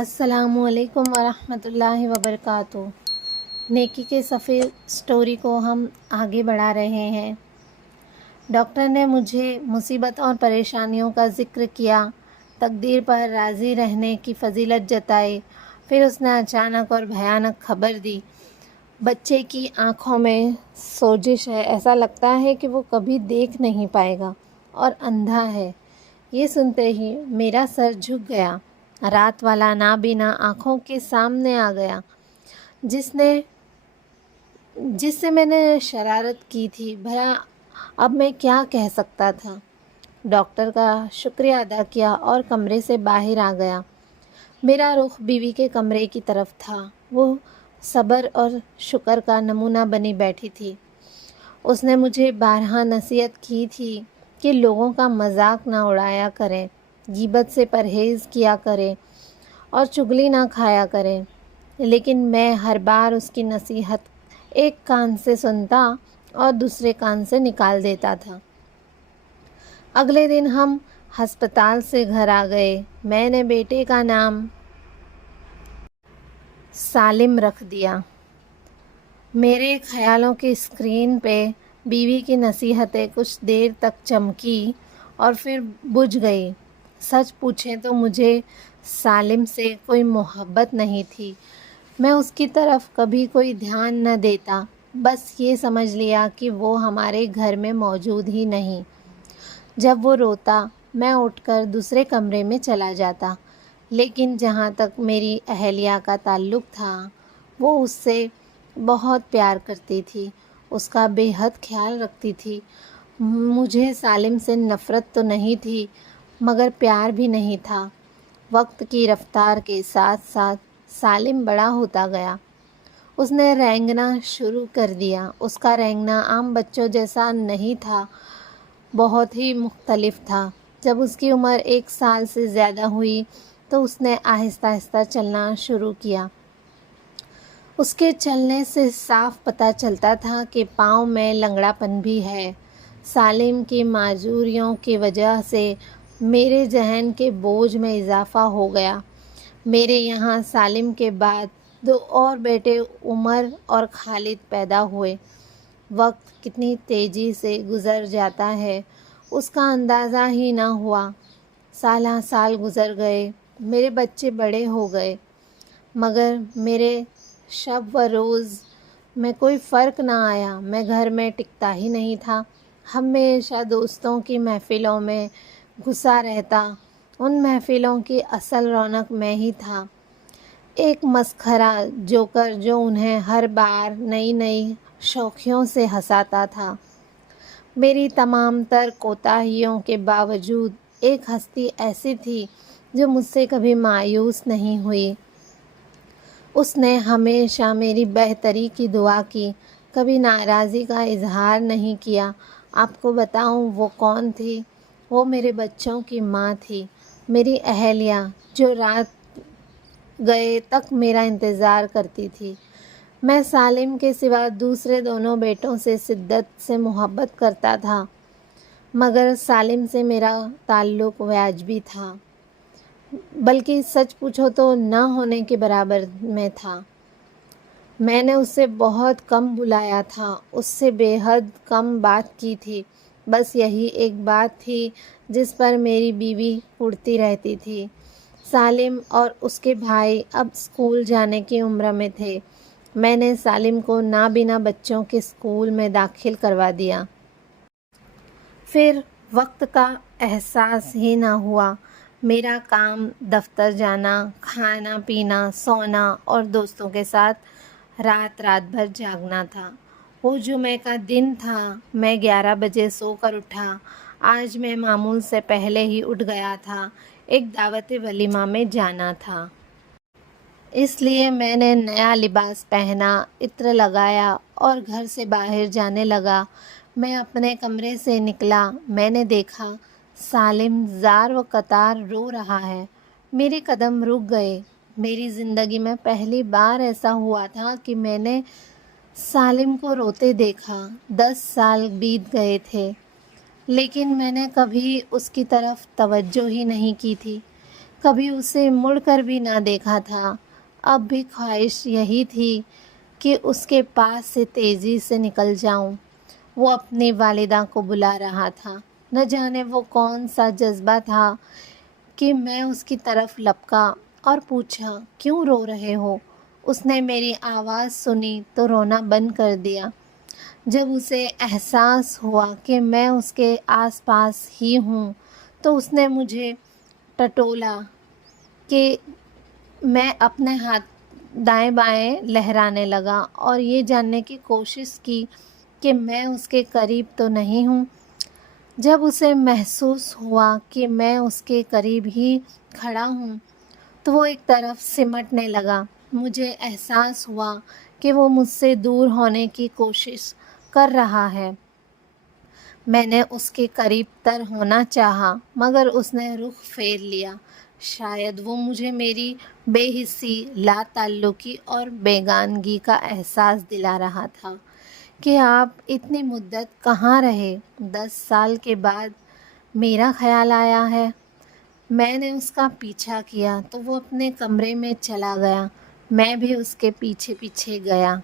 السلام علیکم ورحمۃ اللہ وبرکاتہ۔ نیکی کے سفر سٹوری کو ہم آگے بڑھا رہے ہیں۔ ڈاکٹر نے مجھے مصیبت اور پریشانیوں کا ذکر کیا، تقدیر پر راضی رہنے کی فضیلت جتائی۔ پھر اس نے اچانک اور بھیانک خبر دی، بچے کی آنکھوں میں سوزش ہے، ایسا لگتا ہے کہ وہ کبھی دیکھ نہیں پائے گا اور اندھا ہے۔ یہ سنتے ہی میرا سر جھک گیا۔ رات والا نابینا آنکھوں کے سامنے آ گیا، جس سے میں نے شرارت کی تھی۔ بھلا اب میں کیا کہہ سکتا تھا؟ ڈاکٹر کا شکریہ ادا کیا اور کمرے سے باہر آ گیا۔ میرا رخ بیوی کے کمرے کی طرف تھا۔ وہ صبر اور شکر کا نمونہ بنی بیٹھی تھی۔ اس نے مجھے بارہا نصیحت کی تھی کہ لوگوں کا مذاق نہ اڑایا کریں، غیبت سے پرہیز کیا کریں اور چغلی نہ کھایا کریں، لیکن میں ہر بار اس کی نصیحت ایک کان سے سنتا اور دوسرے کان سے نکال دیتا تھا۔ اگلے دن ہم ہسپتال سے گھر آ گئے۔ میں نے بیٹے کا نام سالم رکھ دیا۔ میرے خیالوں کی اسکرین پہ بیوی کی نصیحتیں کچھ دیر تک چمکی اور پھر بجھ گئی۔ سچ پوچھیں تو مجھے سالم سے کوئی محبت نہیں تھی۔ میں اس کی طرف کبھی کوئی دھیان نہ دیتا، بس یہ سمجھ لیا کہ وہ ہمارے گھر میں موجود ہی نہیں۔ جب وہ روتا، میں اٹھ کر دوسرے کمرے میں چلا جاتا، لیکن جہاں تک میری اہلیہ کا تعلق تھا، وہ اس سے بہت پیار کرتی تھی، اس کا بے حد خیال رکھتی تھی۔ مجھے سالم سے نفرت تو نہیں تھی، مگر پیار بھی نہیں تھا۔ وقت کی رفتار کے ساتھ ساتھ سالم بڑا ہوتا گیا۔ اس نے رینگنا شروع کر دیا۔ اس کا رینگنا عام بچوں جیسا نہیں تھا، بہت ہی مختلف تھا۔ جب اس کی عمر 1 سال سے زیادہ ہوئی تو اس نے آہستہ آہستہ چلنا شروع کیا۔ اس کے چلنے سے صاف پتہ چلتا تھا کہ پاؤں میں لنگڑا پن بھی ہے۔ سالم کی معذوریوں کی وجہ سے میرے ذہن کے بوجھ میں اضافہ ہو گیا۔ میرے یہاں سالم کے بعد 2 اور بیٹے عمر اور خالد پیدا ہوئے۔ وقت کتنی تیزی سے گزر جاتا ہے، اس کا اندازہ ہی نہ ہوا۔ سالہ سال گزر گئے، میرے بچے بڑے ہو گئے، مگر میرے شب و روز میں کوئی فرق نہ آیا۔ میں گھر میں ٹکتا ہی نہیں تھا، ہمیشہ دوستوں کی محفلوں میں گھسا رہتا۔ ان محفلوں کی اصل رونق میں ہی تھا، ایک مسخرہ جوکر جو انہیں ہر بار نئی نئی شوخیوں سے ہنساتا تھا۔ میری تمام تر کوتاہیوں کے باوجود ایک ہستی ایسی تھی جو مجھ سے کبھی مایوس نہیں ہوئی۔ اس نے ہمیشہ میری بہتری کی دعا کی، کبھی ناراضی کا اظہار نہیں کیا۔ آپ کو بتاؤں وہ کون تھی؟ وہ میرے بچوں کی ماں تھی، میری اہلیہ، جو رات گئے تک میرا انتظار کرتی تھی۔ میں سالم کے سوا دوسرے دونوں بیٹوں سے شدت سے محبت کرتا تھا، مگر سالم سے میرا تعلق واجبی تھا، بلکہ سچ پوچھو تو نہ ہونے کے برابر میں تھا۔ میں نے اسے بہت کم بلایا تھا، اس سے بے حد کم بات کی تھی۔ بس یہی ایک بات تھی جس پر میری بیوی کڑتی رہتی تھی۔ سالم اور اس کے بھائی اب اسکول جانے کی عمر میں تھے۔ میں نے سالم کو نابینا بچوں کے اسکول میں داخل کروا دیا۔ پھر وقت کا احساس ہی نہ ہوا۔ میرا کام دفتر جانا، کھانا پینا، سونا اور دوستوں کے ساتھ رات بھر جاگنا تھا۔ وہ جمعے کا دن تھا، میں 11 بجے سو کر اٹھا۔ آج میں معمول سے پہلے ہی اٹھ گیا تھا، ایک دعوت ولیمہ میں جانا تھا۔ اس لیے میں نے نیا لباس پہنا، عطر لگایا اور گھر سے باہر جانے لگا۔ میں اپنے کمرے سے نکلا، میں نے دیکھا سالم زار و قطار رو رہا ہے۔ میرے قدم رک گئے۔ میری زندگی میں پہلی بار ایسا ہوا تھا کہ میں نے سالم کو روتے دیکھا۔ 10 سال بیت گئے تھے، لیکن میں نے کبھی اس کی طرف توجہ ہی نہیں کی تھی۔ کبھی اسے مڑ کر بھی نہ دیکھا تھا۔ اب بھی خواہش یہی تھی کہ اس کے پاس سے تیزی سے نکل جاؤں۔ وہ اپنی والدہ کو بلا رہا تھا۔ نہ جانے وہ کون سا جذبہ تھا کہ میں اس کی طرف لپکا اور پوچھا، کیوں رو رہے ہو؟ اس نے میری آواز سنی تو رونا بند کر دیا۔ جب اسے احساس ہوا کہ میں اس کے آس پاس ہی ہوں تو اس نے مجھے ٹٹولا کہ میں اپنے ہاتھ دائیں بائیں لہرانے لگا اور یہ جاننے کی کوشش کی کہ میں اس کے قریب تو نہیں ہوں۔ جب اسے محسوس ہوا کہ میں اس کے قریب ہی کھڑا ہوں تو وہ ایک طرف سمٹنے لگا۔ مجھے احساس ہوا کہ وہ مجھ سے دور ہونے کی کوشش کر رہا ہے۔ میں نے اس کے قریب تر ہونا چاہا مگر اس نے رخ پھیر لیا۔ شاید وہ مجھے میری بے حسی، لا تعلقی اور بیگانگی کا احساس دلا رہا تھا کہ آپ اتنی مدت کہاں رہے؟ 10 سال کے بعد میرا خیال آیا ہے۔ میں نے اس کا پیچھا کیا تو وہ اپنے کمرے میں چلا گیا۔ میں بھی اس کے پیچھے پیچھے گیا۔